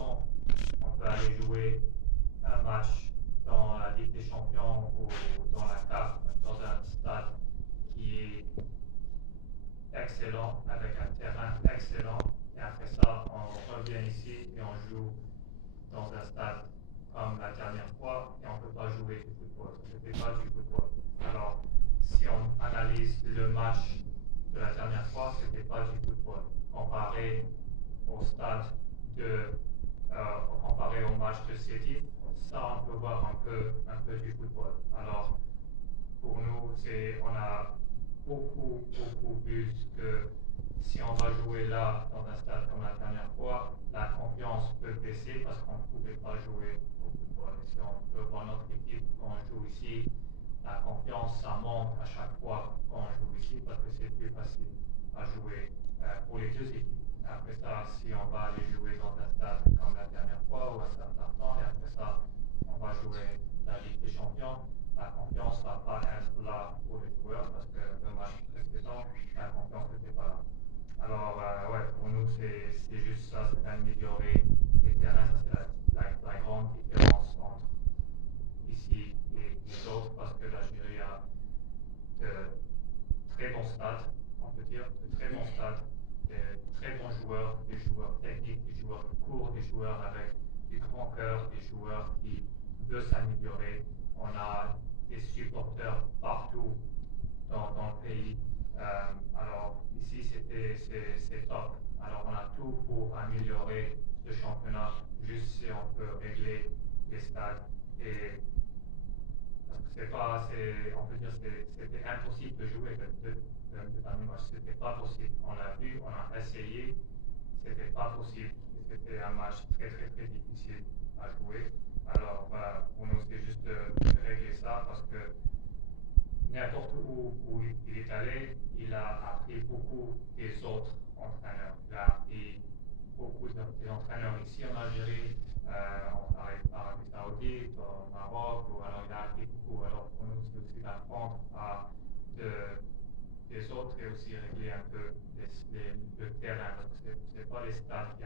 façon, on peut aller jouer un match dans la Ligue des Champions ou dans la CAF, dans un stade qui est excellent, avec un terrain excellent. Et après ça, on revient ici et on joue dans un stade comme la dernière fois et on ne peut pas jouer du football. On ne fait pas du football. Alors, si on analyse le match de la dernière fois, ce n'était pas du football. Comparé au stade de, comparé au match de City, ça on peut voir un peu du football. Alors, pour nous, on a beaucoup vu que si on va jouer là, dans un stade comme la dernière fois, la confiance peut baisser parce qu'on ne pouvait pas jouer au football. Et si on peut voir notre équipe quand on joue ici, la confiance, ça monte à chaque fois quand on joue ici parce que c'est plus facile à jouer pour les deux équipes. Après ça, si on va aller jouer dans un stade comme la dernière fois ou un stade partant, et après ça, on va jouer la Ligue des Champions, la confiance ne va pas être là pour les joueurs parce que le match précédent, la confiance n'était pas là. Alors, ouais, pour nous, c'est juste ça, c'est améliorer les terrains, ça c'est la grande différence entre ici et les autres parce que l'Algérie a de très bons stades, on peut dire, de très bons stades, de très bons joueurs, des joueurs techniques, des joueurs courts, des joueurs avec du grand cœur, des joueurs qui veulent s'améliorer. On a des supporters partout dans le pays. Alors ici c'est top. Alors on a tout pour améliorer le championnat, juste si on peut régler les stades et parce que c'est pas, on peut dire c'était impossible de jouer le dernier match. C'était pas possible. On l'a vu, on a essayé, c'était pas possible. Et c'était un match très difficile à jouer. Alors voilà, pour nous c'est juste de régler ça parce que n'importe où il est allé, il a appris beaucoup des autres entraîneurs. Il a appris beaucoup des entraîneurs ici en Algérie, en Arabie Saoudite, au Maroc, alors il a appris beaucoup. Alors pour nous, c'est aussi d'apprendre des autres et aussi régler un peu le terrain, parce que ce n'est pas les stades